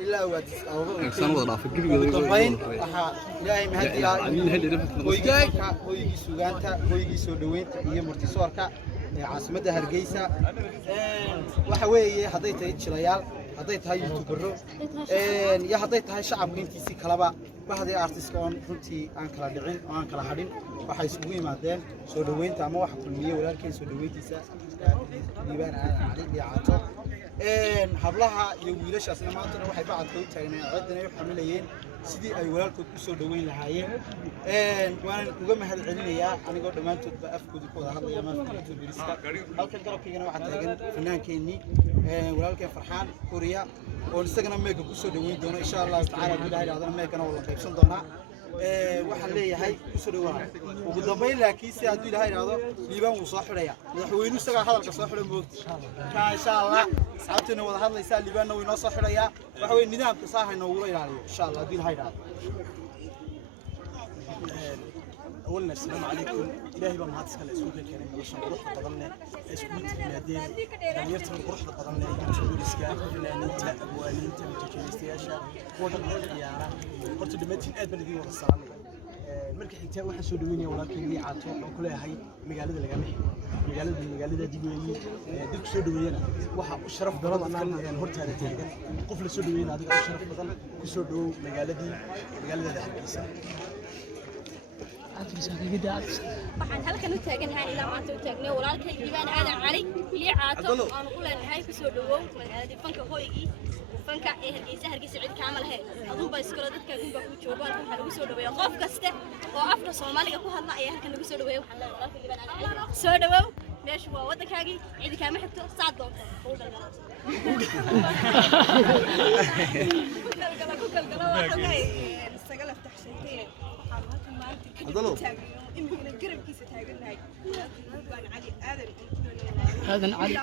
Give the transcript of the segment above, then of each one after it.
إلا وادس إلهي مهدي هويجي سوغانتا هويجي سودوينتا هي مرتسوركا عاصمة هرقيسة وحوي هديت هيتشليال هديت هاي يوتيوبرو يا هديت هاي شعب كنتي كلابا وهذه أرتيست كون كنتي أنكلا دعين وأنكلا حدين وحيسوي مادين سودوينتا أما واحد كلمية ولكن سودوينتي سا يبان عليه عاطو hablaha iyo wiilashaasna maanta waxay bacadka u taagnaa cidna ay xamilayeen sidii ay walaalkood ku soo dhaweyn lahaayeen waan uga mahad celinayaa anigoo dhamaantood ba afkooda ku wada hadlaya maanta tuubiriska halkan garabkaygana waxa taagan fanaankeenni walaalkeen Farxaan Kooriya oo isagana meega ku soo dhaweyn doona insha Allah ta'ala ilaahay raadana meegana wada qaybsan doona waxaan leeyahay ku soo dhawaada ugu dambeyn laakiin si aad ilaahay raado liibaan uu soo xidhaya madaxweynuhu isaga hadalka soo xidhay moogta insha Allah saabtuna wada hadlaysaa liibaanna way noo soo xidhaya waxa weey nidaamka saahayna ugu ilaaliyo insha Allah hadii ilaahay raado أولنا السلام عليكم إلهي بما هاتس كلا سوق الكريم وشان روح قدرنا اسكوت نادين دنيرت من روح قدرنا سوق السكان فلانين تا أبوالين تا متكلستياشا وضع الخيارة قلت دمتين أدب الذي وصلنا مركز حتى واحد سودويني ولكن لي عاطو كلها هاي مقالة الجامعة مقالة ديجويني ديك سودوينا واحد شرف ضرب أنا يعني هرت هذا تيجان قفل سودوينا هذا شرف ضرب كسودو مقالة ده حقيقة waxaan halkan u taaganahay ilaa maanta u taagnay walaalkay Liibaan Aadan Cali li caato aan u leenahay ku soo dhawow magaalada fanka hooyigi fanka ee Hargeysa cid kaamal ahay adun baa iskala dadka gunba ku joogaan waxa lagu soo dhaweeyo qof kasta oo afka Soomaaliga ku hadla ayaa halkan lagu soo dhaweeyo waxaan leeyahay walaalkay Liibaan Aadan Cali soo dhawow meeshu waa waddankaagi cid kaama xigto saad doonto oo dhalgala ku kalgala waxa ay sagala taxsantay هذا هذا علي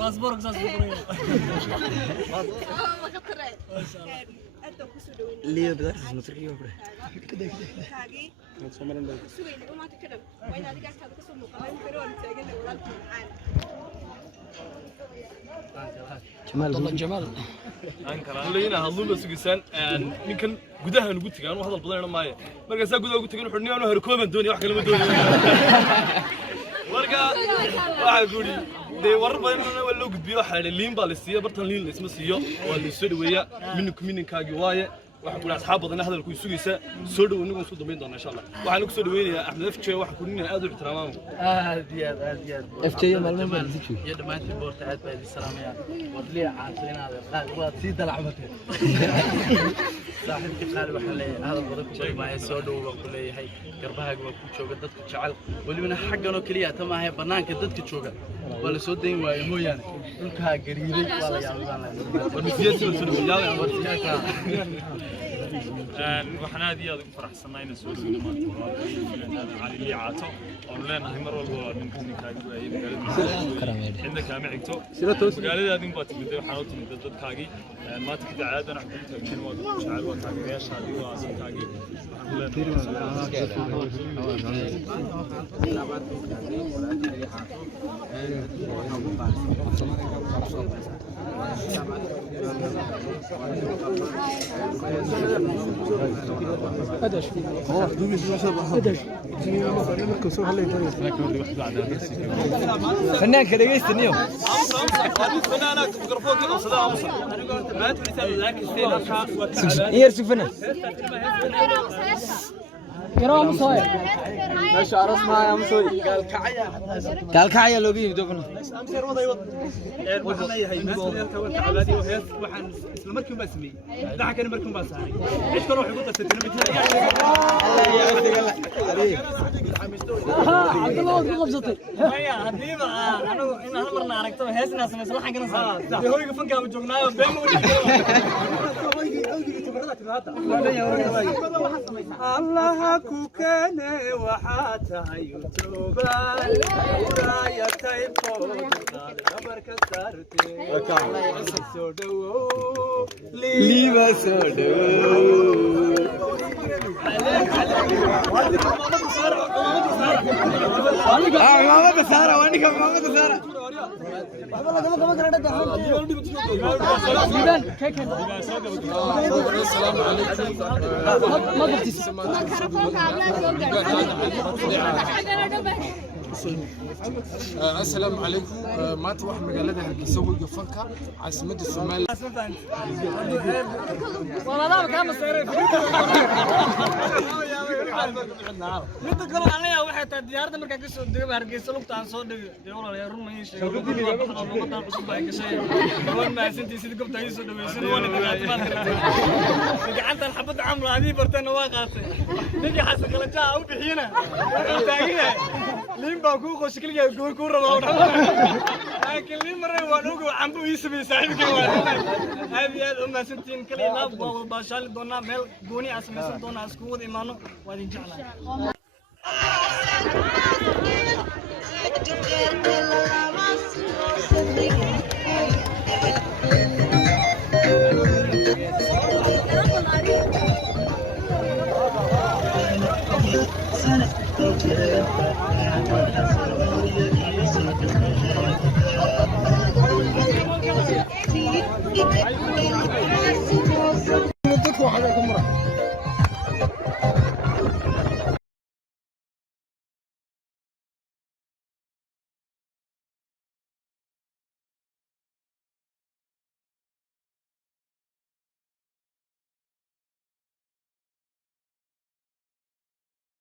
باسبورك ليه بدأت تسمعي وبره كده كده جمال لينا هذول بس جسان يمكن جدها نقول تجان وهذا البضاعة معي مركز جدها قلت تجان حرني أنا هركوب الدنيا واحد كلمة دنيا ورقة واحد يقولي ده وربا أنا ولا قد بيروح على اللين بالسيا برتن لين اسمه سيا واللي سودوية منك كاجواية واحد يقول أصحاب ضنا هذا الكوي سويسة سودو ونقول سودو بين ضنا إن شاء الله واحد نقول سودوية يا أحمد أفتشي واحد كلنا أدو احترامهم دياد افتشي مالنا ما تزيدش يا دمان تبورت عاد بعد السلام يا ودلي عاطلين هذا قاعد سيد العبته صاحبك قال وحلي هذا القضيب شيء ما يسودو وقول لي هي قربها قبل كوشوغا ددك جعل ولي من حقنا كليا تما هي بنانك ددك جوغا ولا سو دين واي مويان دلكا غريري ولا يالان والمسياسي والسودوية يا ورسياكا waxaan aad iyo aad ugu faraxsanahay soo dhawaada علي اللي عاطو أولنا هاي مرة والله من كل كاجو أي مقالة عندك كام عكتو مقالة هذه مبات بدي وحاولت من ضد كاجي ما تكذب عادة أنا حكيت من وقت شعر وقت كاجي إيش هذه واسم كاجي فنان كده يستنيه فنانك ميكروفون كده صدام ما تقول لك يرسم فنان كرام صاير ماشي عرس ما يا مسوي قال كعيا لو جيب دوبنا امسير وضع waxaan leeyahay mas'uuliyadka waa kacabadi oo hees waxaan isla markii ba sameeyay dhaca kan markii ba saaray cid kale waxay ku darsateen عبد الله وقف قبضتي يا حبيبي انا مرنا aragto heesna sameeyay waxaan kana saar hooyga fanka ma joognaayo been الله ku kane waxa tahay tuuba ya tayko gabarka saarte soo dhawo liiba soo محمد سارة وانك محمد سارة السلام عليكم السلام عليكم ما تروح مقالة هرقيسة ويقف فنكا عاصمة الصومال والله لا كان مصيرين mid kale aniga waxay tahay diyaarada markaa ka soo degay Hargeysa lugta aan soo dhigay walaalayaal run ma ii sheego luqadaan cusub ay gashay waan ma santii sidii goobta ay soo dhaweysay waan gacantan xabad camla adii bartana waa qaatay ninka xasan kala jaa u bixina wuxuu taagan liin baa ku qosh kaliya goor ku rabo laakiin liin maray waan ugu cambu ii sameeyay saaxiibkay waa aad u ma santiin kaliya laab waa baashaali doona meel gooni ah sameeysan doona isku wada imaano waa idin jeclahay